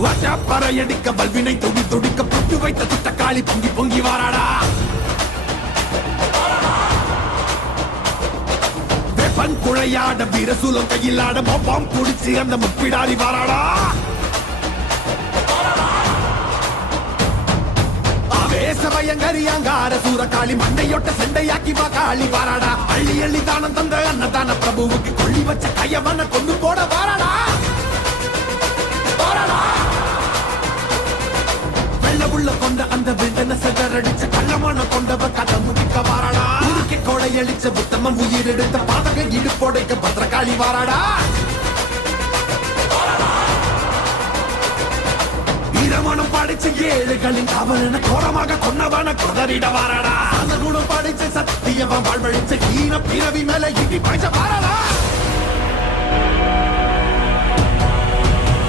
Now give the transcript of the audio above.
பறையடிக்க வல்வினை துடி துடிக்க புட்டு வைத்த துட்டக்காளி பொங்கி பொங்கி வாராடா. வெப்பன் குழையாட வீரசூலம் கையிலாட மொப்பாம் குடிச்சு அந்த முப்பிடாரி வாராடா. ஆவேசபயங்கரியாங்கார சூரகாளி மண்டையொட்ட செண்டையாக்கி வா காளி வாராடா. அள்ளி அள்ளி தானம் தந்த அன்னதான பிரபுவுக்கு கொள்ளி வச்ச கையவன கொண்டு போட வாராடா. உள்ள கொண்ட அந்த விண்டன செதறடிச்ச கள்ளமான கொண்டவ கதை முடிக்க வாராடா. உருக்கி கொடையளிச்ச புத்தமன் உயிர் எடுத்த பாதக இடுப்போடைக்க பத்திரகாளி வாராடா. இரமணம் படிச்ச ஏழுகளின் அவன கோரமாக கொன்னவன கொதறிட வாராடா. அந்த குணம் படிச்ச சத்தியவன் வாழ்வழிச்ச ஈன பிறவி மேல இடி பாய்ச்ச வாராடா.